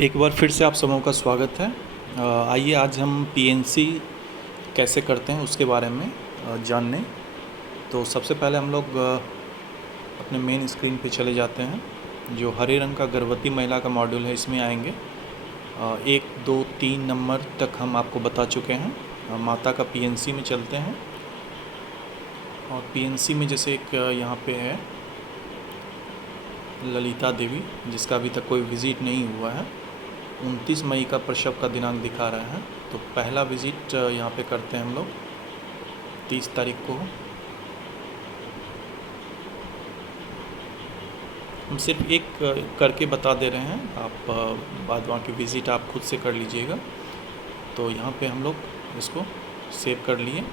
एक बार फिर से आप सबों का स्वागत है। आइए आज हम पीएनसी कैसे करते हैं उसके बारे में जानने। तो सबसे पहले हम लोग अपने मेन स्क्रीन पे चले जाते हैं। जो हरे रंग का गर्भवती महिला का मॉड्यूल है इसमें आएंगे। 1, 2, 3 नंबर तक हम आपको बता चुके हैं। माता का पीएनसी में चलते हैं और पीएनसी में जैसे एक यहाँ पे है ललिता देवी, जिसका अभी तक कोई विज़िट नहीं हुआ है। 29 मई का प्रसव का दिनांक दिखा रहा है। तो पहला विज़िट यहाँ पे करते हैं हम लोग 30 तारीख को। हम सिर्फ एक करके बता दे रहे हैं, आप बाद बाकी विज़िट आप खुद से कर लीजिएगा। तो यहाँ पे हम लोग इसको सेव कर लिए।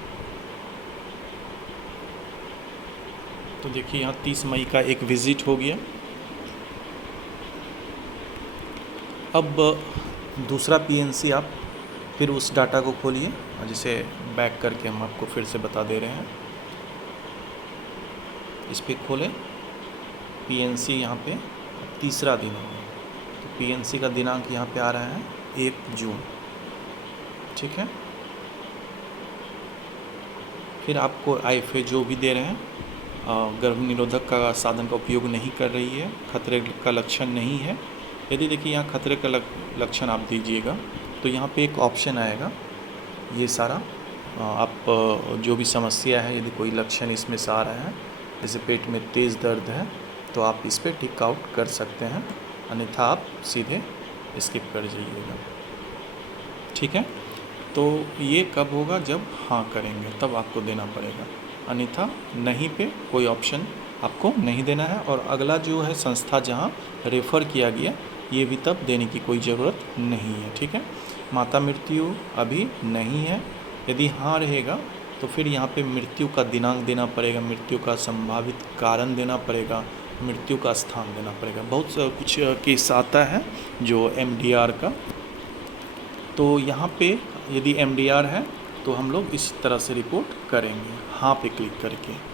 तो देखिए यहाँ 30 मई का एक विज़िट हो गया। अब दूसरा पीएनसी आप फिर उस डाटा को खोलिए और जिसे बैक करके हम आपको फिर से बता दे रहे हैं। इस पर खोलें पीएनसी, यहाँ पे तीसरा दिन होगा। तो पीएनसी का दिनांक यहाँ पे आ रहा है 1 जून। ठीक है, फिर आपको आईएफए जो भी दे रहे हैं, गर्भ निरोधक का साधन का उपयोग नहीं कर रही है, खतरे का लक्षण नहीं है। यदि देखिए यहाँ खतरे का लक्षण आप दीजिएगा तो यहाँ पे एक ऑप्शन आएगा। ये सारा आप जो भी समस्या है, यदि कोई लक्षण इसमें से आ रहा है, जैसे पेट में तेज़ दर्द है, तो आप इस पर टिक आउट कर सकते हैं, अन्यथा आप सीधे स्किप कर जाइएगा। ठीक है, तो ये कब होगा, जब हाँ करेंगे तब आपको देना पड़ेगा, अन्यथा नहीं पे कोई ऑप्शन आपको नहीं देना है। और अगला जो है संस्था जहाँ रेफ़र किया गया, ये भी तब देने की कोई ज़रूरत नहीं है। ठीक है, माता मृत्यु अभी नहीं है। यदि हाँ रहेगा तो फिर यहाँ पे मृत्यु का दिनांक देना पड़ेगा, मृत्यु का संभावित कारण देना पड़ेगा, मृत्यु का स्थान देना पड़ेगा। बहुत कुछ केस आता है जो एमडीआर का। तो यहाँ पे यदि एमडीआर है तो हम लोग इस तरह से रिपोर्ट करेंगे, हाँ पे क्लिक करके।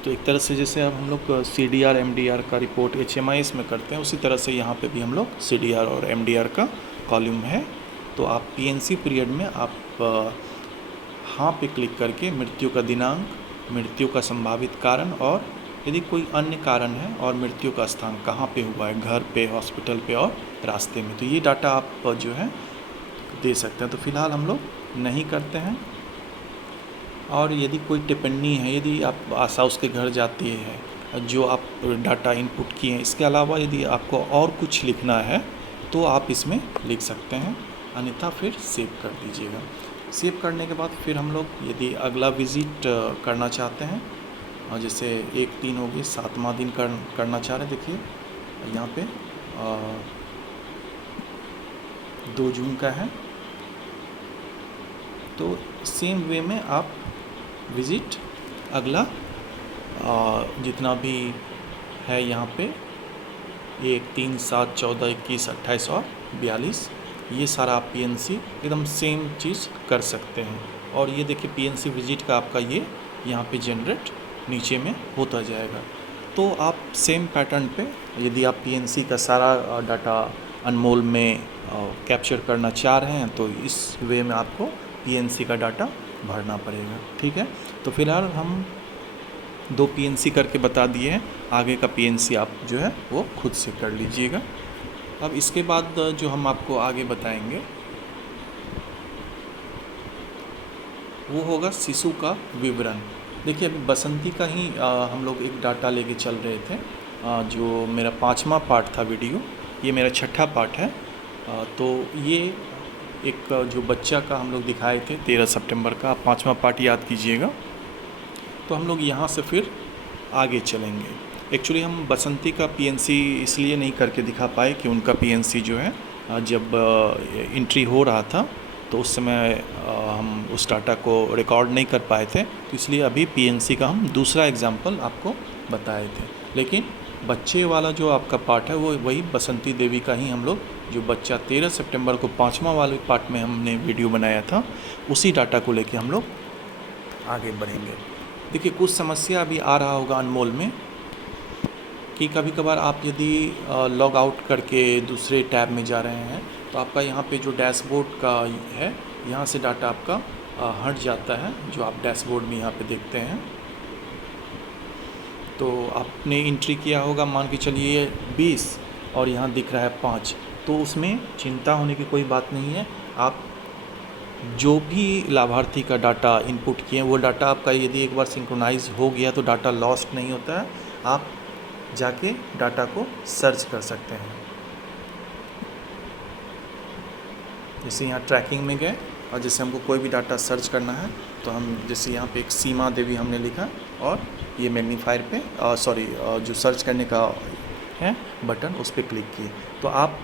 तो एक तरह से जैसे अब हम लोग सीडीआर एमडीआर का रिपोर्ट एचएमआईएस में करते हैं, उसी तरह से यहाँ पे भी हम लोग सीडीआर और एमडीआर का कॉलम है। तो आप पीएनसी पीरियड में आप हाँ पे क्लिक करके मृत्यु का दिनांक, मृत्यु का संभावित कारण, और यदि कोई अन्य कारण है और मृत्यु का स्थान कहाँ पे हुआ है, घर पे, हॉस्पिटल पे और रास्ते में, तो ये डाटा आप जो है दे सकते हैं। तो फिलहाल हम लोग नहीं करते हैं। और यदि कोई टिप्पणी है, यदि आप आशा उसके घर जाती है, जो आप डाटा इनपुट किए हैं, इसके अलावा यदि आपको और कुछ लिखना है तो आप इसमें लिख सकते हैं, अन्यथा फिर सेव कर दीजिएगा। सेव करने के बाद फिर हम लोग यदि अगला विज़िट करना चाहते हैं, और जैसे 1-3 हो गई, 7वां दिन करना चाह रहे हैं, देखिए यहाँ पे 2 जून का है। तो सेम वे में आप विज़िट अगला जितना भी है यहाँ पे 1, 3, 7, 14, 21, 28 और 42, ये सारा आप पीएनसी एकदम सेम चीज़ कर सकते हैं। और ये देखिए पीएनसी विज़िट का आपका ये यहाँ पे जनरेट नीचे में होता जाएगा। तो आप सेम पैटर्न पे यदि आप पीएनसी का सारा डाटा अनमोल में कैप्चर करना चाह रहे हैं तो इस वे में आपको पीएनसी का डाटा भरना पड़ेगा। ठीक है, तो फिलहाल हम 2 पीएनसी करके बता दिए हैं, आगे का पीएनसी आप जो है वो खुद से कर लीजिएगा। अब इसके बाद जो हम आपको आगे बताएंगे वो होगा शिशु का विवरण। देखिए अभी बसंती का ही हम लोग एक डाटा लेके चल रहे थे, जो मेरा 5वां पार्ट था वीडियो, ये मेरा 6ठा पार्ट है। तो ये एक जो बच्चा का हम लोग दिखाए थे 13 सितंबर का, आप 5वां पार्ट याद कीजिएगा। तो हम लोग यहाँ से फिर आगे चलेंगे। एक्चुअली हम बसंती का पीएनसी इसलिए नहीं करके दिखा पाए कि उनका पीएनसी जो है जब एंट्री हो रहा था तो उस समय हम उस डाटा को रिकॉर्ड नहीं कर पाए थे, तो इसलिए अभी पीएनसी का हम दूसरा एग्जाम्पल आपको बताए थे। लेकिन बच्चे वाला जो आपका पार्ट है वो वही बसंती देवी का ही हम लोग, जो बच्चा 13 सितंबर को 5वां वाले पार्ट में हमने वीडियो बनाया था, उसी डाटा को लेके हम लोग आगे बढ़ेंगे। देखिए कुछ समस्या अभी आ रहा होगा अनमोल में कि कभी कभार आप यदि लॉग आउट करके दूसरे टैब में जा रहे हैं तो आपका यहाँ पे जो डैशबोर्ड का है, यहाँ से डाटा आपका हट जाता है, जो आप डैशबोर्ड में यहाँ पे देखते हैं। तो आपने एंट्री किया होगा, मान के चलिए 20 और यहाँ दिख रहा है 5, तो उसमें चिंता होने की कोई बात नहीं है। आप जो भी लाभार्थी का डाटा इनपुट किए वो डाटा आपका यदि एक बार सिंक्रोनाइज हो गया तो डाटा लॉस्ट नहीं होता है। आप जाके डाटा को सर्च कर सकते हैं। जैसे यहाँ ट्रैकिंग में गए और जैसे हमको कोई भी डाटा सर्च करना है तो हम जैसे यहाँ पे एक सीमा देवी हमने लिखा और ये मैग्नीफायर पे जो सर्च करने का है बटन, उस पर क्लिक किए तो आप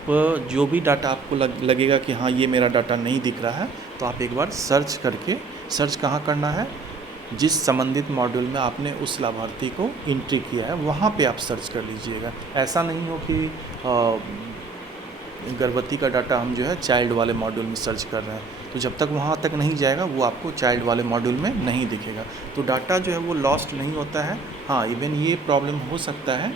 जो भी डाटा आपको लगेगा कि हाँ ये मेरा डाटा नहीं दिख रहा है तो आप एक बार सर्च करके, सर्च कहाँ करना है, जिस संबंधित मॉड्यूल में आपने उस लाभार्थी को एंट्री किया है वहाँ पे आप सर्च कर लीजिएगा। ऐसा नहीं हो कि गर्भवती का डाटा हम जो है चाइल्ड वाले मॉड्यूल में सर्च कर रहे हैं, तो जब तक वहाँ तक नहीं जाएगा वो आपको चाइल्ड वाले मॉड्यूल में नहीं दिखेगा। तो डाटा जो है वो लॉस्ट नहीं होता है। हाँ, इवन ये प्रॉब्लम हो सकता है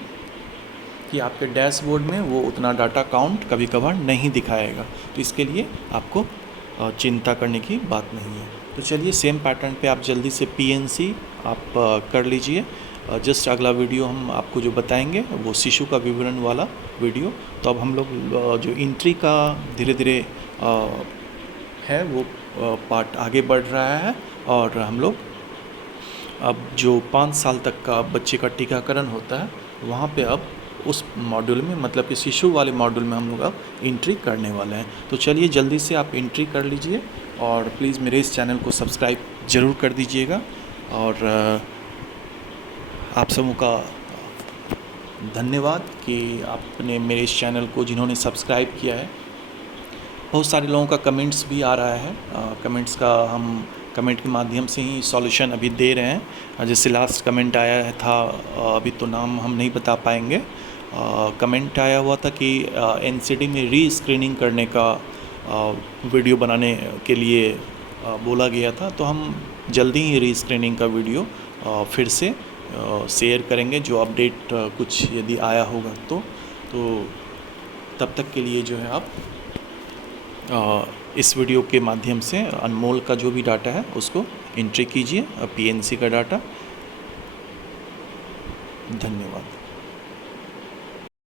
कि आपके डैशबोर्ड में वो उतना डाटा काउंट कभी कभार नहीं दिखाएगा, तो इसके लिए आपको चिंता करने की बात नहीं है। तो चलिए सेम पैटर्न पे आप जल्दी से PNC आप कर लीजिए। जस्ट अगला वीडियो हम आपको जो बताएंगे वो शिशु का विवरण वाला वीडियो। तो अब हम लोग जो एंट्री का धीरे धीरे है वो पार्ट आगे बढ़ रहा है और हम लोग अब जो 5 साल तक का बच्चे का टीकाकरण होता है वहाँ पे अब उस मॉड्यूल में, मतलब कि शिशु वाले मॉड्यूल में हम लोग अब एंट्री करने वाले हैं। तो चलिए जल्दी से आप एंट्री कर लीजिए और प्लीज़ मेरे इस चैनल को सब्सक्राइब ज़रूर कर दीजिएगा। और आप सबों का धन्यवाद कि आपने मेरे इस चैनल को जिन्होंने सब्सक्राइब किया है। बहुत सारे लोगों का कमेंट्स भी आ रहा है, कमेंट्स का हम कमेंट के माध्यम से ही सॉल्यूशन अभी दे रहे हैं। जैसे लास्ट कमेंट आया है था, अभी तो नाम हम नहीं बता पाएंगे, कमेंट आया हुआ था कि NCD में री-स्क्रीनिंग करने का वीडियो बनाने के लिए बोला गया था। तो हम जल्दी ही री-स्क्रीनिंग का वीडियो फिर से शेयर करेंगे, जो अपडेट कुछ यदि आया होगा तो तब तक के लिए जो है आप इस वीडियो के माध्यम से अनमोल का जो भी डाटा है उसको एंट्री कीजिए, PNC का डाटा। धन्यवाद।